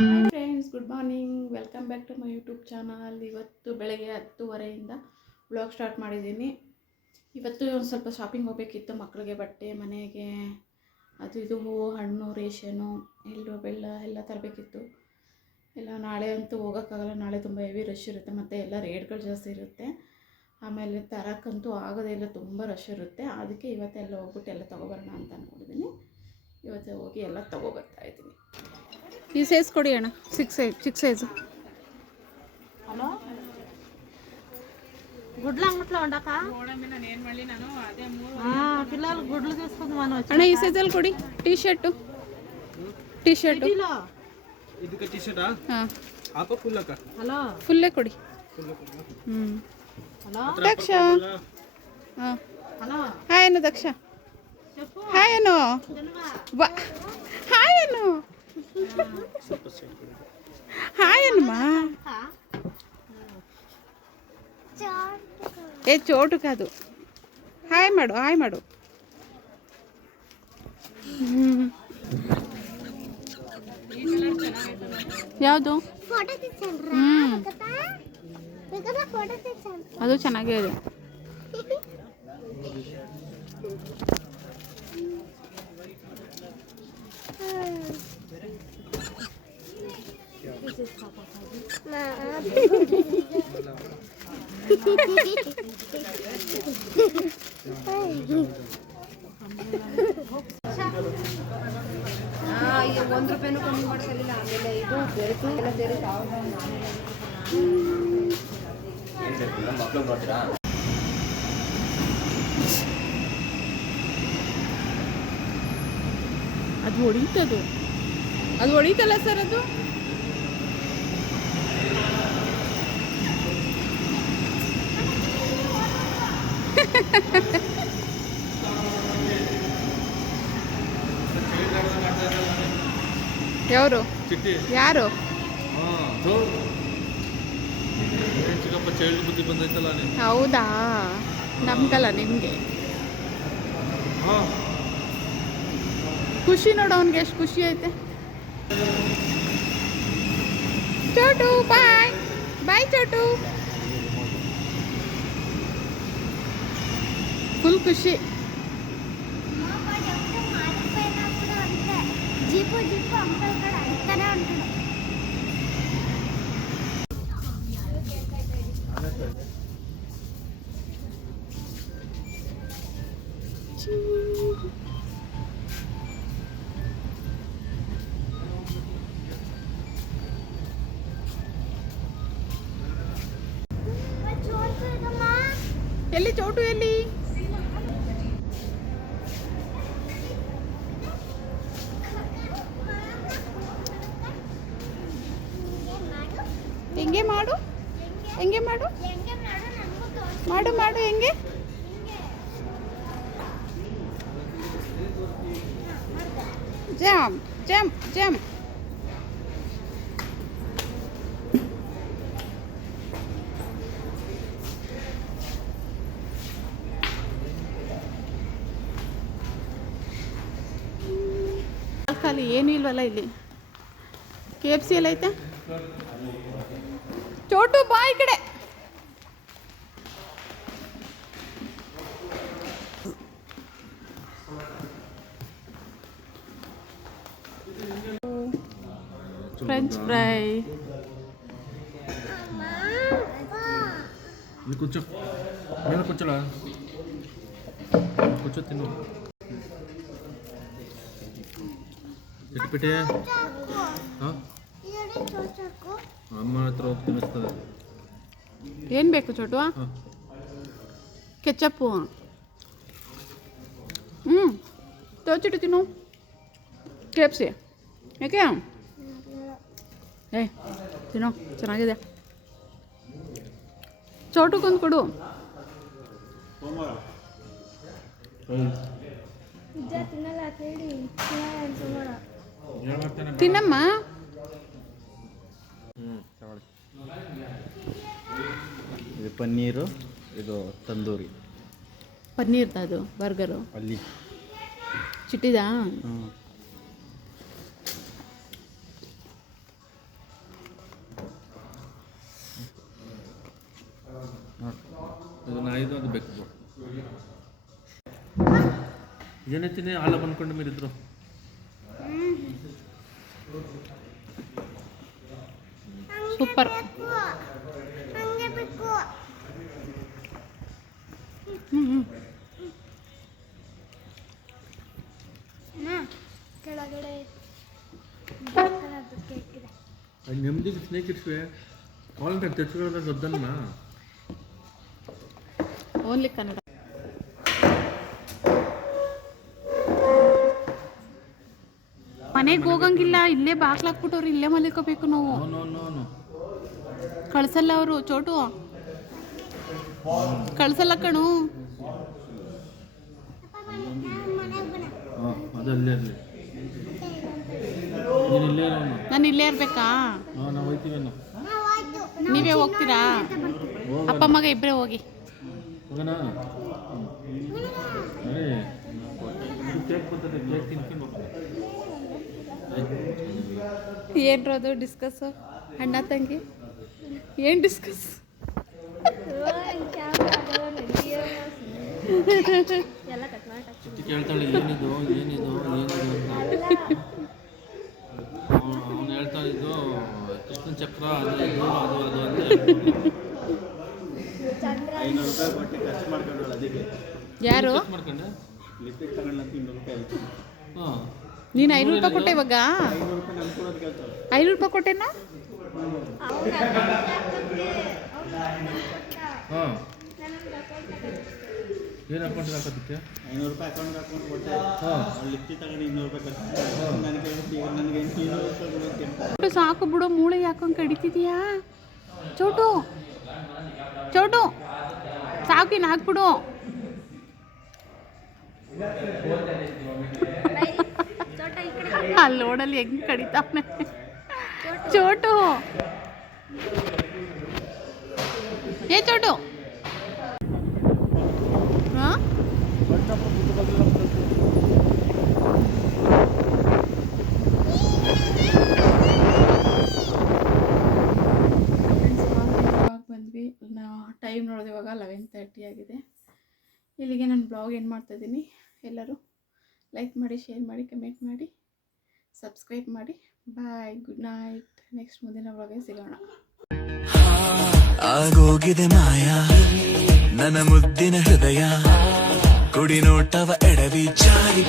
Hi friends, good morning. Welcome back to my YouTube channel. ಇವತ್ತು ಬೆಳಗ್ಗೆ 10:30 vlog start ಮಾಡಿದ್ದೀನಿ. ಇವತ್ತು ಒಂದು ಸ್ವಲ್ಪ ಶಾಪಿಂಗ್ ಹೋಗಬೇಕಿತ್ತು. ಮಕ್ಕಳಿಗೆ ಬಟ್ಟೆ, ಮನೆಗೆ ಅದು ಇದು ಹೂವು, ಹಣ್ಣು, ರೇಷನು, ಎಳ್ಳು, ಬೆಲ್ಲ ಎಲ್ಲ ತರಬೇಕಿತ್ತು. ಎಲ್ಲ ನಾಳೆ ಅಂತೂ ಹೋಗೋಕ್ಕಾಗಲ್ಲ. ನಾಳೆ ತುಂಬ ಹೆವಿ ರಶ್ ಇರುತ್ತೆ ಮತ್ತು ಎಲ್ಲ ರೇಟ್ಗಳು ಜಾಸ್ತಿ ಇರುತ್ತೆ. ಆಮೇಲೆ ತರೋಕ್ಕಂತೂ ಆಗೋದೇ ಇಲ್ಲ, ತುಂಬ ರಶ್ ಇರುತ್ತೆ. ಅದಕ್ಕೆ ಇವತ್ತೆಲ್ಲ ಹೋಗ್ಬಿಟ್ಟು ಎಲ್ಲ ತೊಗೊಬರೋಣ ಅಂತ ಅಂದ್ಕೊಂಡಿದ್ದೀನಿ. ಇವತ್ತು ಹೋಗಿ ಎಲ್ಲ ತೊಗೊಬರ್ತಾಯಿದ್ದೀನಿ. ಈ ಸೈಜ್ ಕೊಡಿ ಅಣ್ಣ, ಚಿಕ್ಕ సైజు. హలో గుడ్లు అంగట్లో ఉండక పిల్లలు గుడ్లు తీసుకుందామని వచ్చి అಣ್ಣ, ఈ సైజಲ್ಲಿ ಕೊಡಿ. టీ షర్ట్ ಇದಕ್ಕೆ ಟಿ ಶರ್ಟ್ ಹಾಂ, ಹಾಪ ಫುಲ್ ಅಕ್ಕ. హలో ಫುಲ್ಲೇ ಕೊಡಿ. ಹ್ಞೂ, హలో ದಕ್ಷ. ಹಾಂ, హలో ಹಾಯ್ ಅನ್ನು ದಕ್ಷ. చెప్పు ಹಾಯ್ ಅನ್ನು ಬಾ. ಹಾಯ್ ಅನ್ನು, ಹಾಯ್ ಅನ್ನಮ್ಮ. ఏ చోటు కాదు, హాయ్ మాడు, హాయ్ మాడు. ಯಾವುದು? ಅದು ಚೆನ್ನಾಗೇ ಇದೆ. ಈಗ ₹1 ಕಮ್ಮಿ ಮಾಡ್ಸಲಿಲ್ಲ. ಆಮೇಲೆ ಇದು ಬೆರೆತು ಎಲ್ಲ ಸೇರಿ ಅದು ಹೊಡೀತದು, ಅದು ಹೊಡೀತಲ್ಲ ಸರ್. ಅದು ಯಾರು ಯಾರು? ಹೌದಾ, ನಮ್ಗಲ್ಲ, ನಿಮಗೆ ಖುಷಿ ನೋಡು. ಅವನಿಗೆ ಎಷ್ಟು ಖುಷಿ ಐತೆ. ಚೋಟು ಬಾಯ್ ಬಾಯ್. ಚೋಟು ಫುಲ್ ಖುಷಿ. జీపు అంకల్ ఇక్కడ అంతనే ఉంటాడు. ಎಲ್ಲಿ ಚೋಟು? ಎಲ್ಲಿ? ಹೆಂಗೆ ಮಾಡು, ಹೆಂಗೆ ಮಾಡು, ಮಾಡು ಮಾಡು, ಹೆಂಗೆ? Jump jump jump. ಖಾಲಿ ಏನೂ ಇಲ್ವಲ್ಲ ಇಲ್ಲಿ. KFC ಎಲ್ಲ ಐತೆ. ಚೋಟು ಬಾ ಈ ಕಡೆ. French fry. కూర్చో, నేను కూర్చోలా, కూర్చో తిను. పెట్టే ಅಮ್ಮ ಹತ್ರ ಹೋಗಿ ತಿನ್ನಿಸ್ತದೆ. ಏನು ಬೇಕು ಚೋಟು? ಕೆಚಪ್ಪು. ತೋಚಿಟ್ಟು ತಿನ್ನು. KFC ಯಾಕೆ? ತಿನ್ನೋ, ಚೆನ್ನಾಗಿದೆ. ಚೋಟುಗೊಂದು ಕೊಡು. ತಿನ್ನಮ್ಮ. ಇದು ಪನ್ನೀರು, ಇದು ತಂದೂರಿ. ಪನ್ನೀರ್ದ ಅದು ಬರ್ಗರು ಅಲ್ಲಿ ಚಿಟ್ಟಿದಾ? ಇದು ಅದು ಬೇಕು ಏನೈತಿನಿ ಹಾಲ ಬಂದ್ಕೊಂಡು ಮೇರಿದ್ರು ಸೂಪರ್. ಕೆಳಗಡೆ ನೆಮ್ಮದಿಗೆ ಸ್ನೇಕ್ ಇಟ್ಸುವೆ ಕಾಲ್ ತೆಚ್ಕೊಳ್ಳೋದಾಗ ಗೊತ್ತನ್ನ ಓನ್ಲಿ ಕನ್ನಡ. ಮನೆಗೆ ಹೋಗಂಗಿಲ್ಲ, ಇಲ್ಲೇ ಬಾಗ್ಲಾಕ್ಬಿಟ್ಟವ್ರು, ಇಲ್ಲೇ ಮಲಿಕೋಬೇಕು ನಾವು. ಕಳ್ಸಲ್ಲ ಅವರು. ಚೋಟು ಕಳ್ಸಲ್ಲ ಕಣು. ಅದಲ್ಲೇ ಇರಲಿ, ನೀನು ಇಲ್ಲೇ ಇರೋನು. ನಾನು ಇಲ್ಲೇ ಇರ್ಬೇಕಾ? ನಾವು ಹೋಗ್ತೀವೇನು? ನೀವೇ ಹೋಗ್ತೀರಾ? ಅಪ್ಪ ಮಗ ಇಬ್ಬರೇ ಹೋಗಿ. ಹೋಗೋಣ. ಅರೇ ಕೇಕ್ ಬರ್ತದೆ, ಕೇಕ್ ತಿನ್ಕೊಂಡು ಹೋಗೋಣ. ಏನ್ರೋದು ಡಿಸ್ಕಸ್? ಅಣ್ಣ ತಂಗಿ ಏನು ಡಿಸ್ಕಸ್? ಚಿಟ್ಟಿ ಕೇಳ್ತಾಳೆ ಏನಿದು ಏನಿದು ಏನಿದು ಅಂತ. ಅವನು ಹೇಳ್ತಾ ಇದ್ದು ಕೃಷ್ಣ ಚಕ್ರ ಅದು ಇದು ಅದು ಅದು ಅಂತ ಯಾರು? ಮಾಡ್ಕೊಂಡೆ. ಹಾಂ, ನೀನು 500 ರೂಪಾಯಿ ಕೊಟ್ಟೆ ಇವಾಗ? 500 ರೂಪಾಯಿ ಕೊಟ್ಟೆನಾ? ಹಾಂ, ಏನು ಅಕೌಂಟಿಗೆ ಹಾಕೋದಕ್ಕೆ? 500 ರೂಪಾಯಿ ಅಕೌಂಟ್ಗೆ ಹಾಕೊಂಡು ಕೊಟ್ಟೆ. ಹಾಂ, ಲಿಫ್ಟಿ ತಗೊಂಡು 200 ರೂಪಾಯಿ ಖರ್ಚು ನನಗೆ ನನಗೆ 200 ರೂಪಾಯಿ ಕೊಡೋಕ್ಕೆ ಸಾಕು ಬಿಡು, ಮೂಳೆ ಯಾಕೊಂಡ್ ಕಡಿತಿದ್ಯಾ? ಚೋಟು ಚೋಟು ಸಾಕಿನ ಹಾಕ್ಬಿಡು. ಅಲ್ಲಿ ನೋಡಲ್ಲಿ ಹೆಂಗ್ ಕಡಿತಾವನೆ ಚೋಟು. ಏ ಚೋಟು, ಹಾ ಬಂದ್ವಿ. ಟೈಮ್ ನೋಡಿದೆ ಇವಾಗ 11:30 ಆಗಿದೆ. ಇಲ್ಲಿಗೆ ನಾನು ಬ್ಲಾಗ್ ಏನು ಮಾಡ್ತಾಯಿದ್ದೀನಿ. ಎಲ್ಲರೂ ಲೈಕ್ ಮಾಡಿ, ಶೇರ್ ಮಾಡಿ, ಕಮೆಂಟ್ ಮಾಡಿ, ಸಬ್ಸ್ಕ್ರೈಬ್ ಮಾಡಿ. ಬಾಯ್, ಗುಡ್ ನೈಟ್. ನೆಕ್ಸ್ಟ್ ಮುಂದಿನ ಬ್ಲಾಗ್ಗೆ ಸಿಗೋಣ. ಆಗೋಗಿದೆ ಮಾಯ ನನ್ನ ಮುದ್ದಿನ ಹೃದಯ, ಕುಡಿ ನೋಟವ ಎಡವಿ ಜಾರಿ